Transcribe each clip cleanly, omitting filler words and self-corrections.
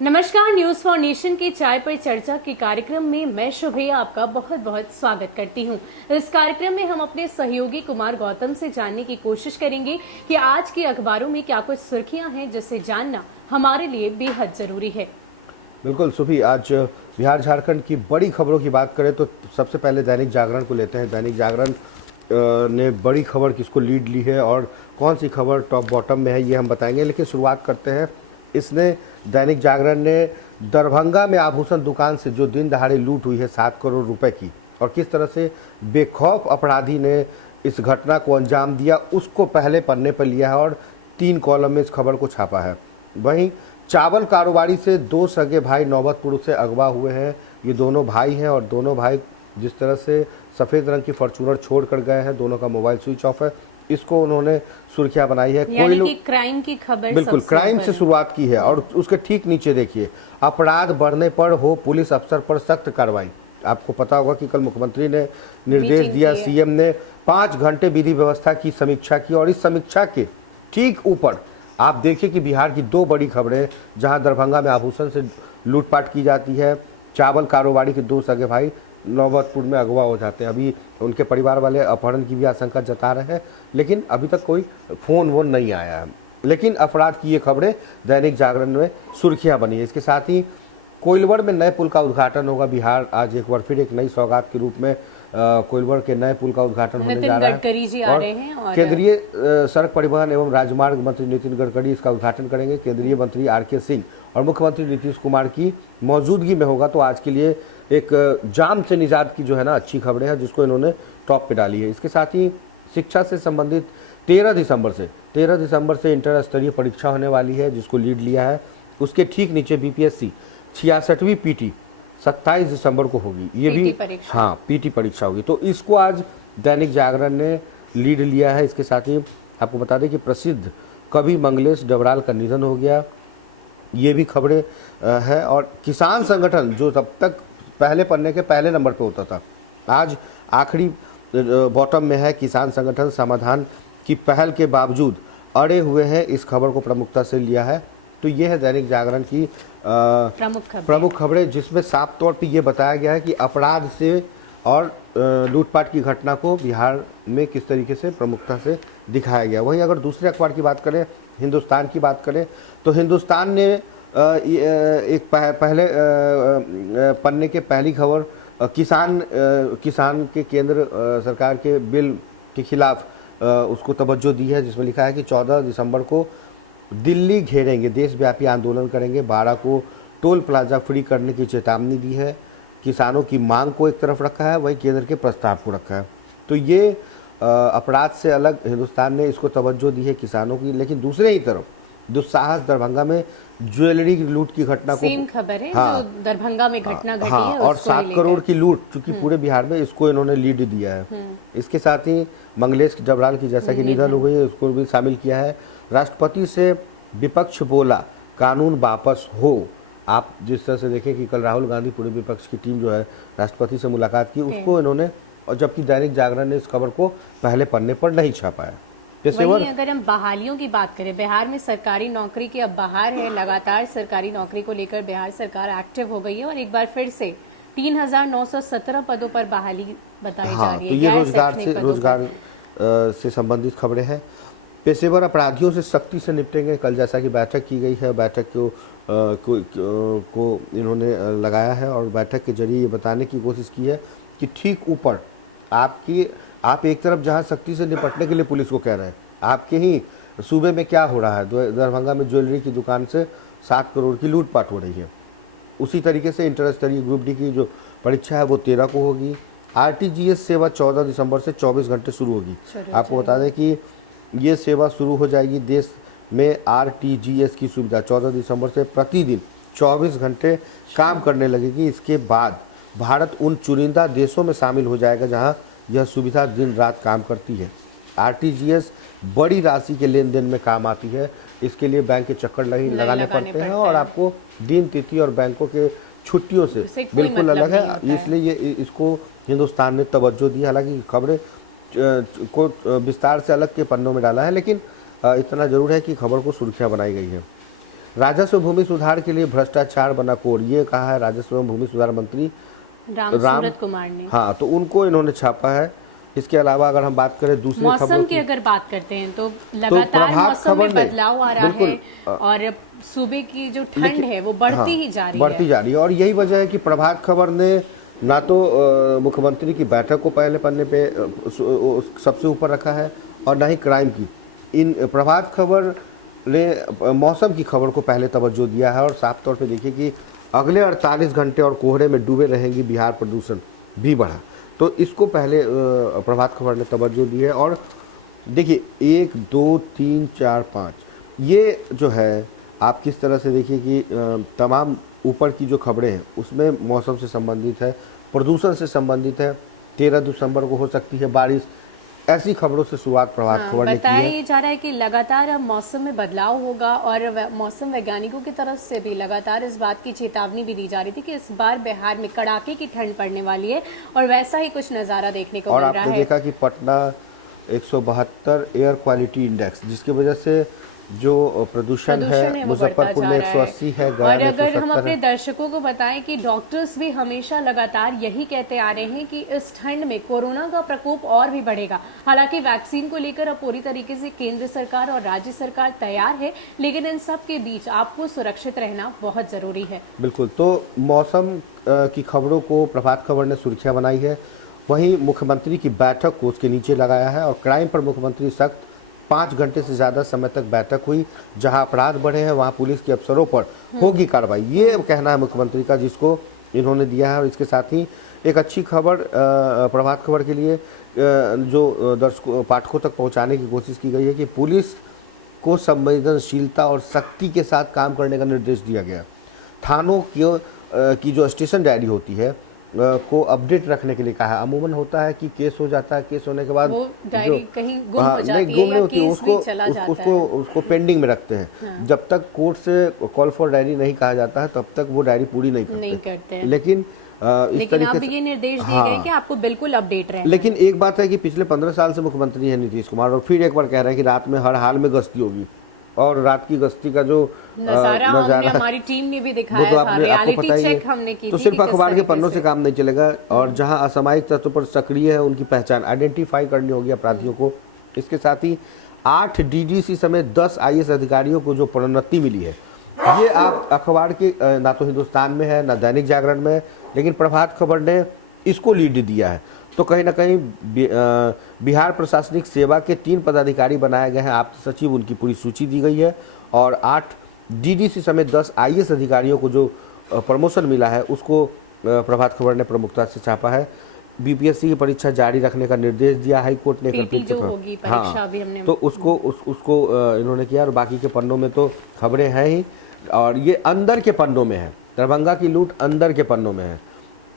नमस्कार, news for nation के चाय पर चर्चा के कार्यक्रम में मैं शुभ्रिया आपका बहुत बहुत स्वागत करती हूं। इस कार्यक्रम में हम अपने सहयोगी कुमार गौतम से जानने की कोशिश करेंगे कि आज के अखबारों में क्या कुछ सुर्खियां हैं जिसे जानना हमारे लिए बेहद जरूरी है। बिल्कुल सुभी, आज बिहार झारखंड की बड़ी खबरों की बात करें तो सबसे पहले दैनिक जागरण को लेते हैं। दैनिक जागरण ने बड़ी खबर किसको लीड ली है और कौन सी खबर टॉप बॉटम में है ये हम बताएंगे, लेकिन शुरुआत करते हैं। इसने दैनिक जागरण ने दरभंगा में आभूषण दुकान से जो दिन दहाड़े लूट हुई है 7 करोड़ रुपए की और किस तरह से बेखौफ अपराधी ने इस घटना को अंजाम दिया उसको पहले पन्ने पर लिया है और 3 कॉलम में इस खबर को छापा है। वहीं चावल कारोबारी से 2 सगे भाई नौबतपुर से अगवा हुए हैं। ये दोनों भाई हैं और दोनों भाई जिस तरह से सफ़ेद रंग की फॉर्चूनर छोड़ कर गए हैं, दोनों का मोबाइल स्विच ऑफ है, इसको उन्होंने सुर्खियां बनाई है। यानी कि क्राइम की खबर बिल्कुल क्राइम से शुरुआत की है और उसके ठीक नीचे देखिए, अपराध बढ़ने पर हो पुलिस अफसर पर सख्त कार्रवाई। आपको पता होगा कि कल मुख्यमंत्री ने निर्देश दिया, सीएम ने 5 घंटे विधि व्यवस्था की समीक्षा की और इस समीक्षा के ठीक ऊपर आप देखिए कि बिहार की 2 बड़ी खबरें, जहां दरभंगा में आभूषण से लूटपाट की जाती है, चावल कारोबारी के 2 सगे भाई नौबतपुर में अगवा हो जाते हैं। अभी उनके परिवार वाले अपहरण की भी आशंका जता रहे हैं, लेकिन अभी तक कोई फोन वोन नहीं आया है। लेकिन अपराध की ये खबरें दैनिक जागरण में सुर्खियां बनी है। इसके साथ ही कोइलवर में नए पुल का उद्घाटन होगा। बिहार आज एक बार फिर एक नई सौगात के रूप में कोइलवर के नए पुल का उद्घाटन होने जा रहा है और केंद्रीय सड़क परिवहन एवं राजमार्ग मंत्री नितिन गडकरी इसका उद्घाटन करेंगे। केंद्रीय मंत्री आर.के. सिंह और मुख्यमंत्री नीतीश कुमार की मौजूदगी में होगा। तो आज के लिए एक जाम से निजात की जो है ना अच्छी खबरें हैं, जिसको इन्होंने टॉप पे डाली है। इसके साथ ही शिक्षा से संबंधित 13 दिसंबर से इंटर स्तरीय परीक्षा होने वाली है, जिसको लीड लिया है। उसके ठीक नीचे बीपीएससी 66वीं पीटी 27 दिसंबर को होगी। ये भी पीटी परीक्षा होगी। तो इसको आज दैनिक जागरण ने लीड लिया है। इसके साथ ही आपको बता दें कि प्रसिद्ध कवि मंगलेश डबराल का निधन हो गया, ये भी खबरें है। और किसान संगठन जो तब तक पहले पन्ने के पहले नंबर पे होता था, आज आखिरी बॉटम में है। किसान संगठन समाधान की पहल के बावजूद अड़े हुए हैं, इस खबर को प्रमुखता से लिया है। तो ये है दैनिक जागरण की प्रमुख खबरें, जिसमें साफ तौर पे ये बताया गया है कि अपराध से और लूटपाट की घटना को बिहार में किस तरीके से प्रमुखता से दिखाया गया। वहीं अगर दूसरे अखबार की बात करें, हिंदुस्तान की बात करें, तो हिंदुस्तान ने एक पहले पन्ने के पहली खबर किसान के केंद्र सरकार के बिल के खिलाफ उसको तवज्जो दी है, जिसमें लिखा है कि 14 दिसंबर को दिल्ली घेरेंगे, देशव्यापी आंदोलन करेंगे। 12 को टोल प्लाजा फ्री करने की चेतावनी दी है। किसानों की मांग को एक तरफ रखा है, वहीं केंद्र के प्रस्ताव को रखा है। तो ये अपराध से अलग हिंदुस्तान ने इसको तवज्जो दी है किसानों की। लेकिन दूसरे ही तरफ दुस्साहस दरभंगा में ज्वेलरी लूट की घटना को सेम खबर है, जो दरभंगा में घटना घटी है और 7 करोड़ की लूट चूंकि पूरे बिहार में, इसको इन्होंने लीड दिया है। इसके साथ ही मंगलेश डबराल की जैसा कि निधन हो गई है, उसको भी शामिल किया है। राष्ट्रपति से विपक्ष बोला कानून वापस हो। आप जिस तरह से देखें कि कल राहुल गांधी पूरे विपक्ष की टीम जो है राष्ट्रपति से मुलाकात की, उसको इन्होंने, और जबकि दैनिक जागरण ने इस खबर को पहले पन्ने पर नहीं छापा है। वहीं अगर हम बहालियों की बात करें, बिहार में सरकारी नौकरी की अब बहार है। लगातार सरकारी नौकरी को लेकर बिहार सरकार एक्टिव हो गई है और एक बार फिर से 3917 पदों पर बहाली बताई जा रही है। तो ये रोजगार से संबंधित खबरें हैं। पेशेवर अपराधियों से सख्ती से निपटेंगे। कल जैसा कि बैठक की गई है, बैठक को इन्होंने लगाया है और बैठक के जरिए ये बताने की कोशिश की है कि ठीक ऊपर आप एक तरफ जहां सख्ती से निपटने के लिए पुलिस को कह रहे हैं, आपके ही सूबे में क्या हो रहा है। दरभंगा में ज्वेलरी की दुकान से 7 करोड़ की लूटपाट हो रही है। उसी तरीके से इंटर स्तरीय ग्रुप डी की जो परीक्षा है वो 13 को होगी। आरटीजीएस सेवा 14 दिसंबर से 24 घंटे शुरू होगी। आपको बता दें कि ये सेवा शुरू हो जाएगी। देश में आरटीजीएस की सुविधा 14 दिसंबर से प्रतिदिन 24 घंटे काम करने लगेगी। इसके बाद भारत उन चुनिंदा देशों में शामिल हो जाएगा जहां यह सुविधा दिन रात काम करती है। आरटीजीएस बड़ी राशि के लेन देन में काम आती है। इसके लिए बैंक के चक्कर लगाने पड़ते हैं और आपको दिन तिथि और बैंकों के छुट्टियों से बिल्कुल अलग है। इसलिए ये इसको हिंदुस्तान ने तवज्जो दी। हालांकि खबरें को विस्तार से अलग के पन्नों में डाला है, लेकिन इतना जरूर है कि खबर को सुर्खियां बनाई गई है। राजस्व भूमि सुधार के लिए भ्रष्टाचार बना कोर, ये कहा है राजस्व एवं भूमि सुधार मंत्री राम सूरत कुमार ने। हाँ, तो उनको इन्होंने छापा है। इसके अलावा अगर हम बात करें दूसरी मौसम खबरों की अगर बात करते हैं तो लगातार मौसम में बदलाव आ रहा है और सूबे की जो ठंड है वो बढ़ती ही जा रही है। और यही वजह है कि प्रभात खबर ने ना तो मुख्यमंत्री की बैठक को पहले पन्ने पे सबसे ऊपर रखा है और ना ही क्राइम की। इन प्रभात खबर ने मौसम की खबर को पहले तवज्जो दिया है और साफ तौर पे देखिए कि अगले 48 घंटे और कोहरे में डूबे रहेंगी बिहार, प्रदूषण भी बढ़ा, तो इसको पहले प्रभात खबर ने तवज्जो दी है। और देखिए 1 2 3 4 5 ये जो है आप किस तरह से देखिए कि तमाम ऊपर की जो खबरें हैं उसमें मौसम से संबंधित है, प्रदूषण से संबंधित है। 13 दिसंबर को हो सकती है बारिश, ऐसी खबरों से शुरुआत प्रभात खबर ने की है। बताया जा रहा है कि लगातार अब मौसम में बदलाव होगा और मौसम वैज्ञानिकों की तरफ से भी लगातार इस बात की चेतावनी भी दी जा रही थी कि इस बार बिहार में कड़ाके की ठंड पड़ने वाली है और वैसा ही कुछ नजारा देखने को मिल रहा है। और आपने देखा कि पटना 172 एयर क्वालिटी इंडेक्स, जिसकी वजह से जो प्रदूषण है मुजफ्फरपुर में 180 है, गया और में अगर हम 170 अपने है। दर्शकों को बताएं कि डॉक्टर्स भी हमेशा लगातार यही कहते आ रहे हैं कि इस ठंड में कोरोना का प्रकोप और भी बढ़ेगा। हालांकि वैक्सीन को लेकर अब पूरी तरीके से केंद्र सरकार और राज्य सरकार तैयार है, लेकिन इन सब के बीच आपको सुरक्षित रहना बहुत जरूरी है। बिल्कुल, तो मौसम की खबरों को प्रभात खबर ने सुर्खियां बनाई है, वहीं मुख्यमंत्री की बैठक को उसके नीचे लगाया है। और क्राइम पर मुख्यमंत्री सख्त, 5 घंटे से ज़्यादा समय तक बैठक हुई, जहां अपराध बढ़े हैं वहां पुलिस के अफसरों पर होगी कार्रवाई, ये कहना है मुख्यमंत्री का, जिसको इन्होंने दिया है। और इसके साथ ही एक अच्छी खबर प्रभात खबर के लिए जो दर्शकों पाठकों तक पहुंचाने की कोशिश की गई है कि पुलिस को संवेदनशीलता और सख्ती के साथ काम करने का निर्देश दिया गया। थानों की जो स्टेशन डायरी होती है को अपडेट रखने के लिए कहा है। अमूमन होता है कि केस हो जाता है, केस होने के बाद वो डायरी कहीं गुम हो जाती है या केस भी चला जाता है। उसको पेंडिंग में रखते हैं। हाँ। जब तक कोर्ट से कॉल फॉर डायरी नहीं कहा जाता है तब तक वो डायरी पूरी नहीं करते हैं। लेकिन इस तरीके अब ये निर्देश दिए गए कि आपको बिल्कुल अपडेट रहना। लेकिन एक बात है कि पिछले 15 साल से मुख्यमंत्री है नीतीश कुमार और फिर एक बार कह रहे हैं कि रात में हर हाल में गश्ती होगी और रात की गश्ती का जो नजारा हमने हमारी टीम ने भी दिखाया था, रियलिटी चेक हमने की थी। तो सिर्फ अखबार के पन्नों से काम नहीं चलेगा और जहां असामयिक तत्व पर सक्रिय है उनकी पहचान आइडेंटिफाई करनी होगी अपराधियों को। इसके साथ ही 8 डीडीसी समेत 10 आईएएस अधिकारियों को जो प्रोन्नति मिली है, ये आप अखबार के ना तो हिंदुस्तान में है ना दैनिक जागरण में, लेकिन प्रभात खबर ने इसको लीड दिया है। तो कहीं ना कहीं बिहार प्रशासनिक सेवा के 3 पदाधिकारी बनाए गए हैं, आप्त सचिव, उनकी पूरी सूची दी गई है। और 8 डीडीसी समेत 10 आईएएस अधिकारियों को जो प्रमोशन मिला है उसको प्रभात खबर ने प्रमुखता से छापा है। बीपीएससी की परीक्षा जारी रखने का निर्देश दिया हाई कोर्ट ने। तो उसको इन्होंने किया। और बाकी के पन्नों में तो खबरें हैं ही, और ये अंदर के पन्नों में है, दरभंगा की लूट अंदर के पन्नों में है।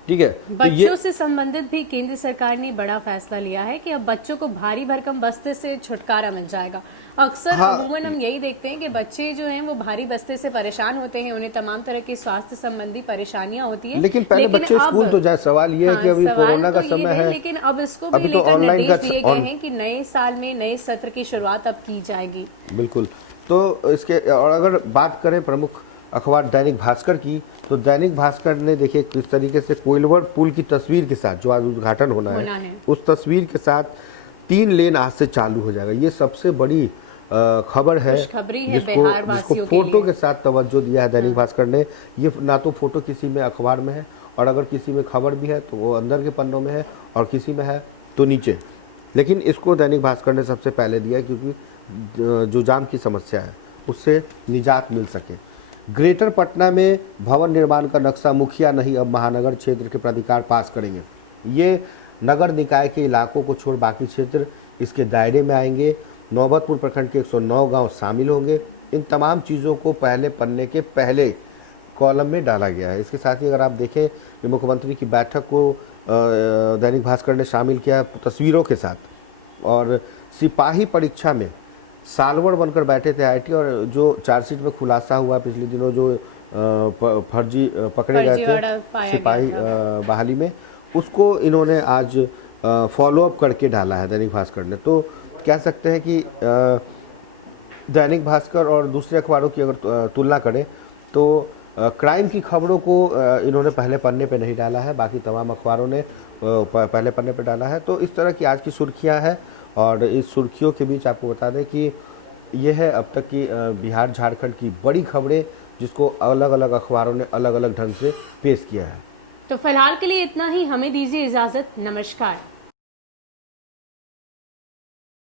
ठीक है, बच्चों से संबंधित भी केंद्र सरकार ने बड़ा फैसला लिया है कि अब बच्चों को भारी भरकम बस्ते से छुटकारा मिल जाएगा। अक्सर अमूमन हम यही देखते हैं कि बच्चे जो हैं वो भारी बस्ते से परेशान होते हैं, उन्हें तमाम तरह की स्वास्थ्य संबंधी परेशानियां होती है। लेकिन पहले बच्चे स्कूल तो जाए। सवाल ये है कि अभी कोरोना का समय है, लेकिन अब इसको भी लेकर निर्देश दिए गए हैं कि नए साल में नए सत्र की शुरुआत अब की जाएगी। बिल्कुल, तो इसके और अगर बात करें प्रमुख अखबार दैनिक भास्कर की, तो दैनिक भास्कर ने देखिए किस तरीके से कोइलवर पुल की तस्वीर के साथ, जो आज उद्घाटन होना है, उस तस्वीर के साथ 3 लेन आज से चालू हो जाएगा। ये सबसे बड़ी खबर है जिसको फोटो के साथ तवज्जो दिया है दैनिक भास्कर ने। ये ना तो फोटो किसी में अखबार में है, और अगर किसी में खबर भी है तो वो अंदर के पन्नों में है, और किसी में है तो नीचे। लेकिन इसको दैनिक भास्कर ने सबसे पहले दिया क्योंकि जो जाम की समस्या है उससे निजात मिल सके। ग्रेटर पटना में भवन निर्माण का नक्शा मुखिया नहीं अब महानगर क्षेत्र के प्राधिकार पास करेंगे। ये नगर निकाय के इलाकों को छोड़ बाकी क्षेत्र इसके दायरे में आएंगे। नौबतपुर प्रखंड के 109 गांव शामिल होंगे। इन तमाम चीज़ों को पहले पन्ने के पहले कॉलम में डाला गया है। इसके साथ ही अगर आप देखें कि मुख्यमंत्री की बैठक को दैनिक भास्कर ने शामिल किया तस्वीरों के साथ, और सिपाही परीक्षा में सालवर बनकर बैठे थे आईटी, और जो चार्जशीट में खुलासा हुआ पिछले दिनों जो फर्जी पकड़े गए थे सिपाही बहाली में, उसको इन्होंने आज फॉलोअप करके डाला है दैनिक भास्कर ने। तो कह सकते हैं कि दैनिक भास्कर और दूसरे अखबारों की अगर तुलना करें तो क्राइम की खबरों को इन्होंने पहले पन्ने पे नहीं डाला है, बाकी तमाम अखबारों ने पहले पन्ने पे डाला है। तो इस तरह की आज की सुर्खियां हैं और इस सुर्खियों के बीच आपको बता दें कि यह है अब तक की बिहार झारखंड की बड़ी खबरें जिसको अलग अलग अखबारों ने अलग अलग ढंग से पेश किया है। तो फिलहाल के लिए इतना ही, हमें दीजिए इजाजत, नमस्कार।